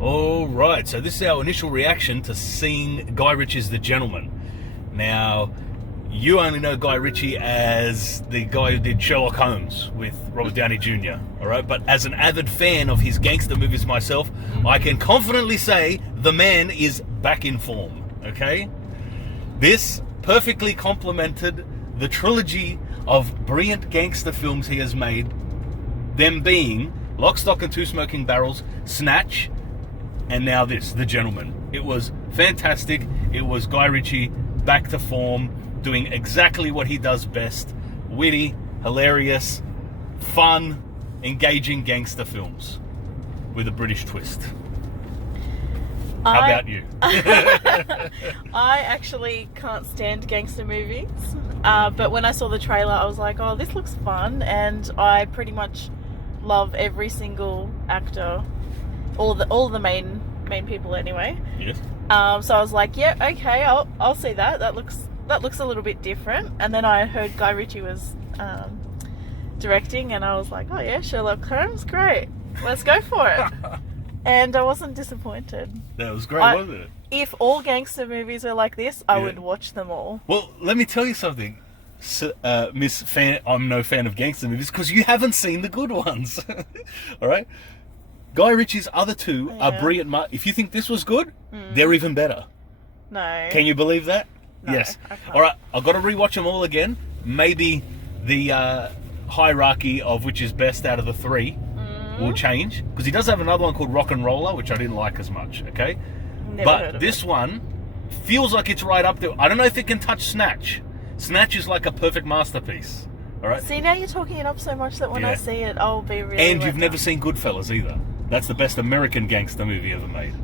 All right, so this is our initial reaction to seeing Guy Ritchie's The Gentleman. Now, you only know Guy Ritchie as the guy who did Sherlock Holmes with Robert Downey Jr., all right? But as an avid fan of his gangster movies myself, I can confidently say the man is back in form, okay? This perfectly complemented the trilogy of brilliant gangster films he has made, them being Lock, Stock and Two Smoking Barrels, Snatch, and now this, The Gentleman. It was fantastic. It was Guy Ritchie back to form, doing exactly what he does best. Witty, hilarious, fun, engaging gangster films with a British twist. How about you? I actually can't stand gangster movies, but when I saw the trailer, I was like, "Oh, this looks fun," and I pretty much love every single actor, all the main people anyway. Yes. So I was like, "Yeah, okay, I'll see that. That looks a little bit different." And then I heard Guy Ritchie was directing, and I was like, "Oh yeah, Sherlock Holmes, great, let's go for it." And I wasn't disappointed. That was great, wasn't it? If all gangster movies were like this, I would watch them all. Well, let me tell you something, Miss Fan. I'm no fan of gangster movies because you haven't seen the good ones. All right? Guy Ritchie's other two are brilliant. If you think this was good, they're even better. No. Can you believe that? No, Yes. I can't. All right, I've got to rewatch them all again. Maybe the hierarchy of which is best out of the three will change, because he does have another one called Rock and Roller, which I didn't like as much. Okay, Never heard but of this it. one feels like it's right up there. I don't know if it can touch Snatch. Snatch is like a perfect masterpiece. All right. See, now you're talking it up so much that when I see it, I'll be really. And you've let never down. seen Goodfellas either. That's the best American gangster movie ever made.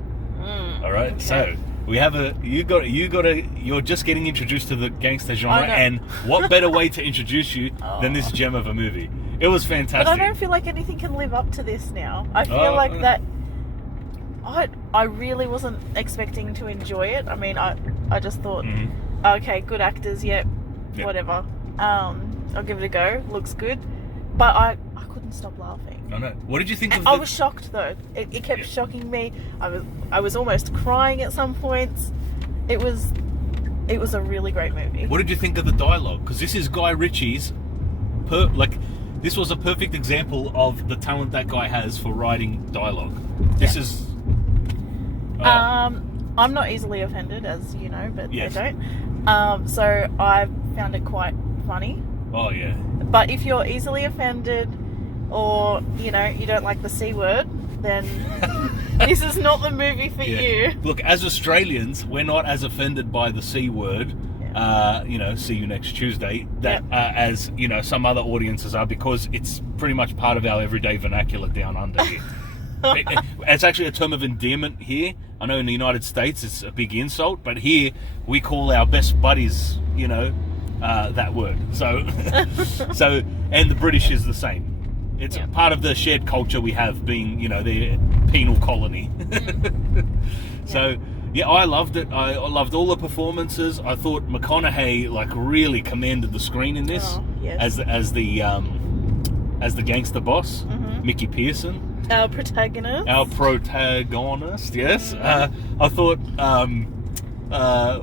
All right, okay. so we have you're just getting introduced to the gangster genre, I know. and what better way to introduce you than this gem of a movie? It was fantastic. But I don't feel like anything can live up to this now. I feel Oh, like that. I really wasn't expecting to enjoy it. I mean, I just thought, okay, good actors, yep. Whatever. I'll give it a go. Looks good, but I couldn't stop laughing. I know. What did you think of I was shocked though. It kept shocking me. I was almost crying at some points. It was a really great movie. What did you think of the dialogue? Because this is Guy Ritchie's, this was a perfect example of the talent that guy has for writing dialogue. This is. I'm not easily offended, as you know, but Yes. they don't. So I found it quite funny. Oh yeah. But if you're easily offended, or you don't like the C word, then this is not the movie for you. Look, as Australians, we're not as offended by the C word. See you next Tuesday. As some other audiences are, because it's pretty much part of our everyday vernacular down under here. It's actually a term of endearment here. I know in the United States it's a big insult, but here we call our best buddies, that word. So, and the British is the same. It's part of the shared culture we have, being, their penal colony. So, I loved it. I loved all the performances. I thought Mcconaughey really commanded the screen in this as the gangster boss, Mickey Pearson. Our protagonist. Yes. I thought,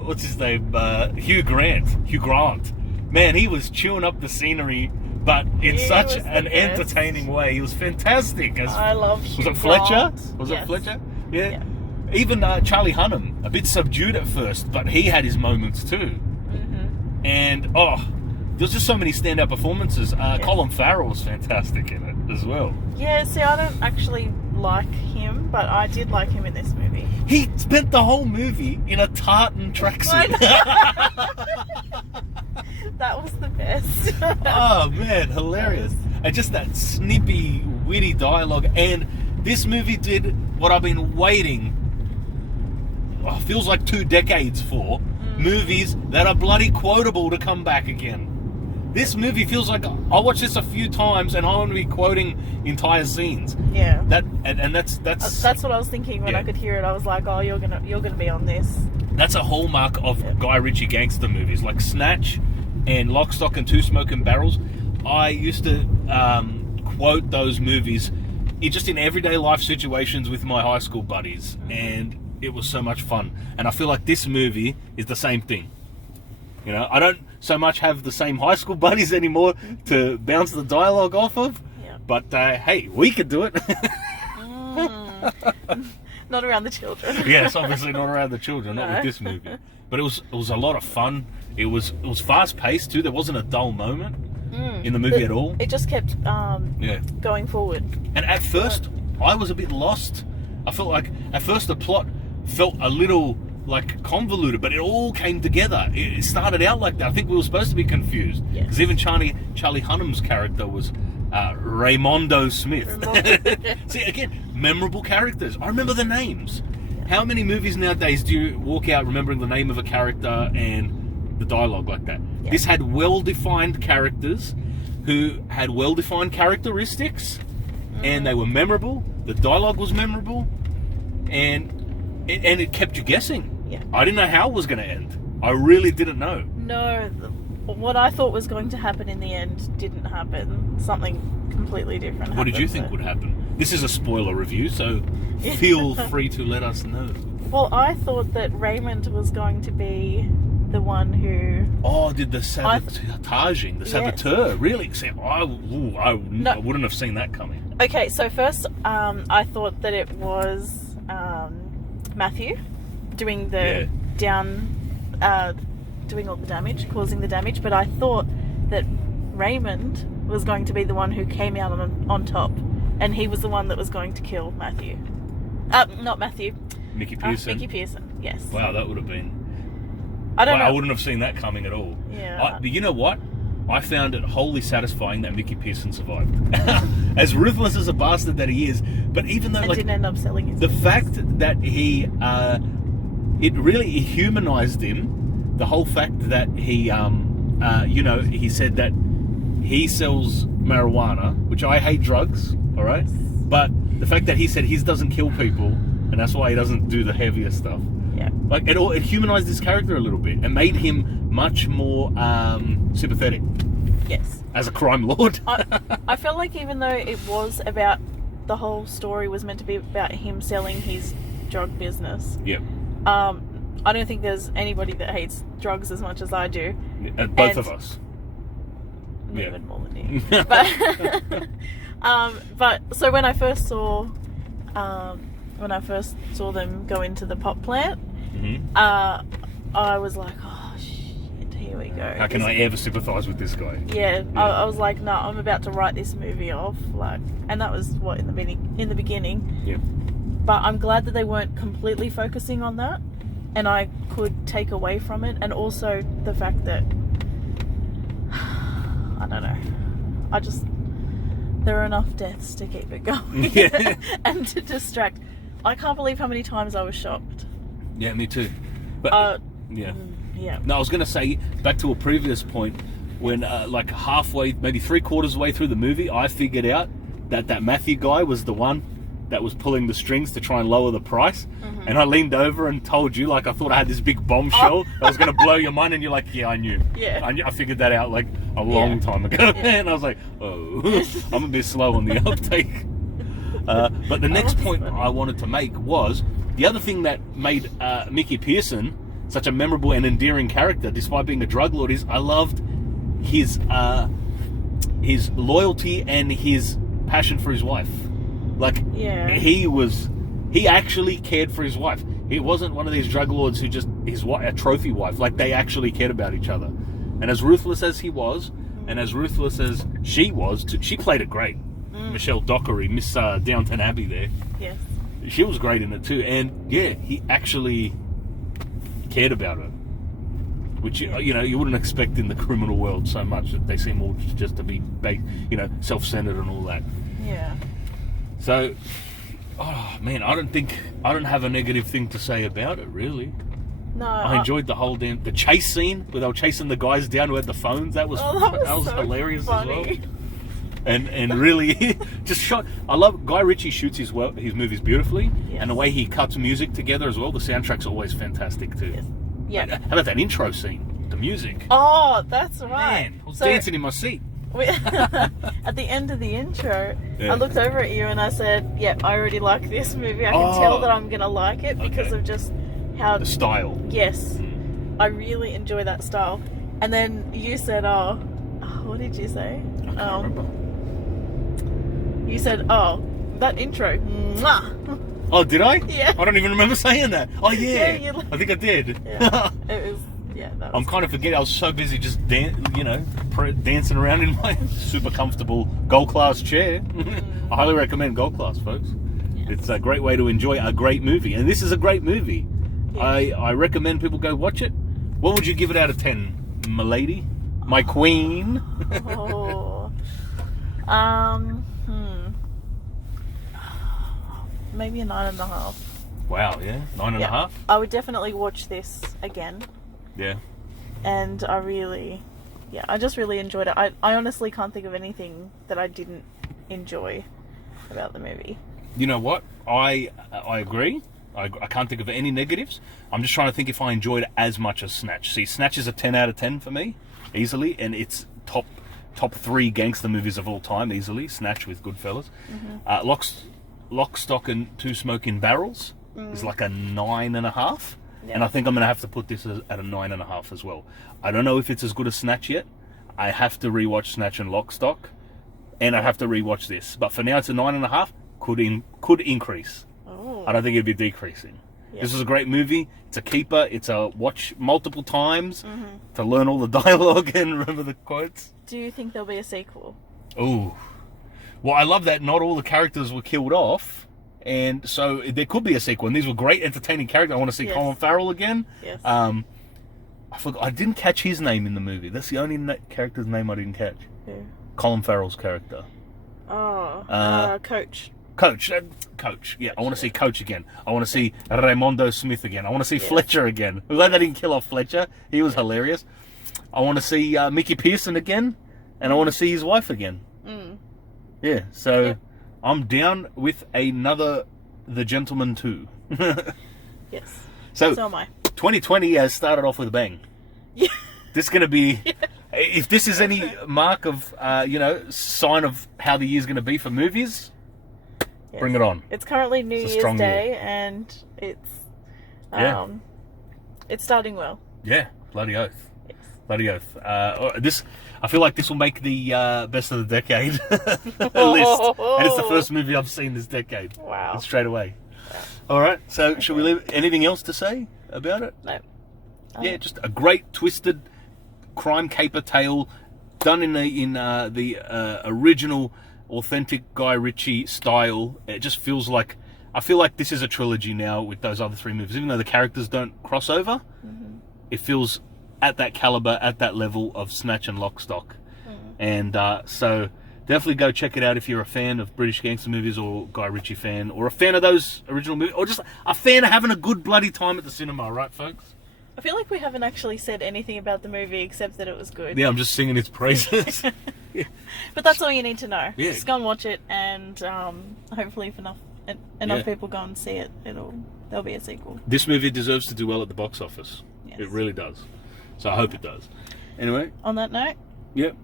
what's his name? Hugh Grant. Man, he was chewing up the scenery, but in such an entertaining way. He was fantastic. I love Hugh Was it Fletcher? Grant. Was Yes. it Fletcher? Yeah. Even Charlie Hunnam, a bit subdued at first, but he had his moments too. And there's just so many standout performances. Colin Farrell was fantastic in it as well. Yeah, see, I don't actually like him, but I did like him in this movie. He spent the whole movie in a tartan tracksuit. That was the best. Oh man, hilarious. And just that snippy, witty dialogue. And this movie did what I've been waiting, feels like 2 decades for. Movies that are bloody quotable to come back again. This movie feels like I'll watch this a few times and I want to be quoting entire scenes. Yeah. That's what I was thinking when I could hear it. I was like, oh, you're gonna be on this. That's a hallmark of Guy Ritchie gangster movies, like Snatch and Lock, Stock and Two Smoking Barrels. I used to quote those movies just in everyday life situations with my high school buddies, and it was so much fun. And I feel like this movie is the same thing. You know, I don't so much have the same high school buddies anymore to bounce the dialogue off of, but hey, we could do it. Not around the children. Yes, obviously not around the children, not with this movie. But it was a lot of fun. It was fast paced too. There wasn't a dull moment in the movie at all. It just kept going forward. And at first, I was a bit lost. I felt like at first the plot felt a little like convoluted, but it all came together. It started out like that. I think we were supposed to be confused because even Charlie Hunnam's character was Raymondo Smith. See, again, memorable characters. I remember the names. How many movies nowadays do you walk out remembering the name of a character and the dialogue like that? This had well-defined characters who had well-defined characteristics, and they were memorable. The dialogue was memorable, and it kept you guessing. I didn't know how it was going to end. I really didn't know. No, what I thought was going to happen in the end didn't happen. Something completely different happened. What did you think would happen? This is a spoiler review, so feel free to let us know. Well, I thought that Raymond was going to be the one who... Oh, did the sabotaging, the saboteur. Really? See, I wouldn't have seen that coming. Okay, so first I thought that it was Matthew doing the doing all the damage, causing the damage, but I thought that Raymond was going to be the one who came out on top, and he was the one that was going to kill Matthew. Not Matthew. Mickey Pearson. Mickey Pearson, yes. Wow, that would have been... I don't know. I wouldn't have seen that coming at all. Yeah. But you know what? I found it wholly satisfying that Mickey Pearson survived. As ruthless as a bastard that he is, but even though... didn't end up selling his business. fact that he... it really humanized him. The whole fact that he, he said that he sells marijuana, which I hate drugs, all right? But the fact that he said his doesn't kill people, and that's why he doesn't do the heavier stuff. Yeah. Like, it humanized his character a little bit and made him much more sympathetic. Yes. As a crime lord. I felt like even though it was about... The whole story was meant to be about him selling his drug business. Yeah. I don't think there's anybody that hates drugs as much as I do. Both of us. Even more than you. But so when I first saw them go into the pot plant, I was like, oh shit, here we go. How can I ever sympathise with this guy? Yeah. I was like, no, I'm about to write this movie off. Like, and that was what in the beginning. Yeah. But I'm glad that they weren't completely focusing on that. And I could take away from it, and also the fact that I don't know. There are enough deaths to keep it going and to distract. I can't believe how many times I was shocked. Yeah, me too. But yeah. No, I was going to say back to a previous point when, like halfway, maybe 3/4 way through the movie, I figured out that Matthew guy was the one that was pulling the strings to try and lower the price. And I leaned over and told you, like, I thought I had this big bombshell that was going to blow your mind, and you're like, yeah, I knew. Yeah. I figured that out, like, a long time ago. And I was like, oh, I'm a bit slow on the uptake. But the next point I wanted to make was, the other thing that made Mickey Pearson such a memorable and endearing character, despite being a drug lord, is I loved his loyalty and his passion for his wife. Like, he actually cared for his wife. He wasn't one of these drug lords who just, a trophy wife. Like, they actually cared about each other. And as ruthless as he was, and as ruthless as she was, she played it great. Michelle Dockery, Miss Downton Abbey there. Yes. She was great in it too. And yeah, he actually cared about her. Which, you wouldn't expect in the criminal world so much, that they seem all just to be, self-centered and all that. Yeah. So, oh man, I don't have a negative thing to say about it, really. No. I enjoyed the whole the chase scene where they were chasing the guys down who had the phones. That was so hilarious funny. As well. And really, just shot. I love Guy Ritchie shoots his movies beautifully, and the way he cuts music together as well. The soundtrack's always fantastic too. Yes. Yeah. How about that intro scene? The music. Oh, that's right. Man, I was dancing in my seat. At the end of the intro, Yeah. I looked over at you and I said, "Yeah, I already like this movie. I can tell that I'm gonna like it because Okay. of just how." The style. Yes, I really enjoy that style. And then you said, "Oh, what did you say?" I can't remember. You said, "Oh, that intro." Mwah! Oh, did I? Yeah. I don't even remember saying that. Oh, yeah. Yeah, I think I did. Yeah, it was. Yeah, that was. I'm kind of forgetting. I was so busy just dancing around in my super comfortable gold class chair. I highly recommend gold class, folks. Yes. It's a great way to enjoy a great movie, and this is a great movie. Yes. I recommend people go watch it. What would you give it out of 10, my lady, my queen? Oh. Maybe a 9.5. Wow, yeah, 9.5. I would definitely watch this again. Yeah. And I just really enjoyed it. I honestly can't think of anything that I didn't enjoy about the movie. You know what? I agree. I can't think of any negatives. I'm just trying to think if I enjoyed it as much as Snatch. See, Snatch is a 10 out of 10 for me, easily, and it's top 3 gangster movies of all time, easily. Snatch with Goodfellas. Lock, Stock, and Two Smoking Barrels is like a 9.5. Yeah. And I think I'm going to have to put this at a 9.5 as well. I don't know if it's as good as Snatch yet. I have to rewatch Snatch and Lock, Stock, and I have to rewatch this. But for now, it's a 9.5. Could increase. Oh. I don't think it'd be decreasing. Yeah. This is a great movie. It's a keeper. It's a watch multiple times to learn all the dialogue and remember the quotes. Do you think there'll be a sequel? Ooh. Well, I love that not all the characters were killed off, and so there could be a sequel. And these were great, entertaining characters. I want to see Yes. Colin Farrell again. Yes. I didn't catch his name in the movie. That's the only character's name I didn't catch. Who? Colin Farrell's character. Oh, Coach. Coach. Yeah, I want to see Coach again. I want to see Raymondo Smith again. I want to see Fletcher again. I'm glad they didn't kill off Fletcher. He was hilarious. I want to see Mickey Pearson again, and I want to see his wife again. Yeah, so I'm down with another The Gentleman 2. Yes. So am I. 2020 has started off with a bang. Yeah. This is going to be, if this is any mark of, sign of how the year's going to be for movies, Yes. bring it on. It's currently New It's a Year's strong Day, year. and it's Yeah. it's starting well. Yeah, bloody oath. Yes. Bloody oath. I feel like this will make the best of the decade list. And it's the first movie I've seen this decade. Wow. Straight away. All right, so should we leave anything else to say about it? No. Yeah, just a great twisted crime caper tale done in the original, authentic Guy Ritchie style. It just feels like, I feel like this is a trilogy now with those other 3 movies. Even though the characters don't cross over, it feels at that caliber, at that level of Snatch and Lock, Stock. And so definitely go check it out if you're a fan of British gangster movies, or Guy Ritchie fan, or a fan of those original movies, or just a fan of having a good bloody time at the cinema, right, folks? I feel like we haven't actually said anything about the movie except that it was good. Yeah, I'm just singing its praises. But that's all you need to know. Yeah. Just go and watch it, and hopefully if enough Yeah. people go and see it, there'll be a sequel. This movie deserves to do well at the box office. Yes. It really does. So I hope it does. Anyway, On that note, yep.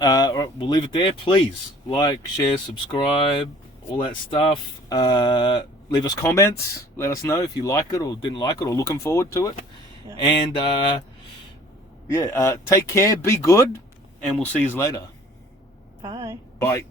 All right, we'll leave it there. Please like, share, subscribe, all that stuff. Leave us comments. Let us know if you like it or didn't like it or looking forward to it. yeah. And take care, be good, and we'll see you later. Bye. Bye.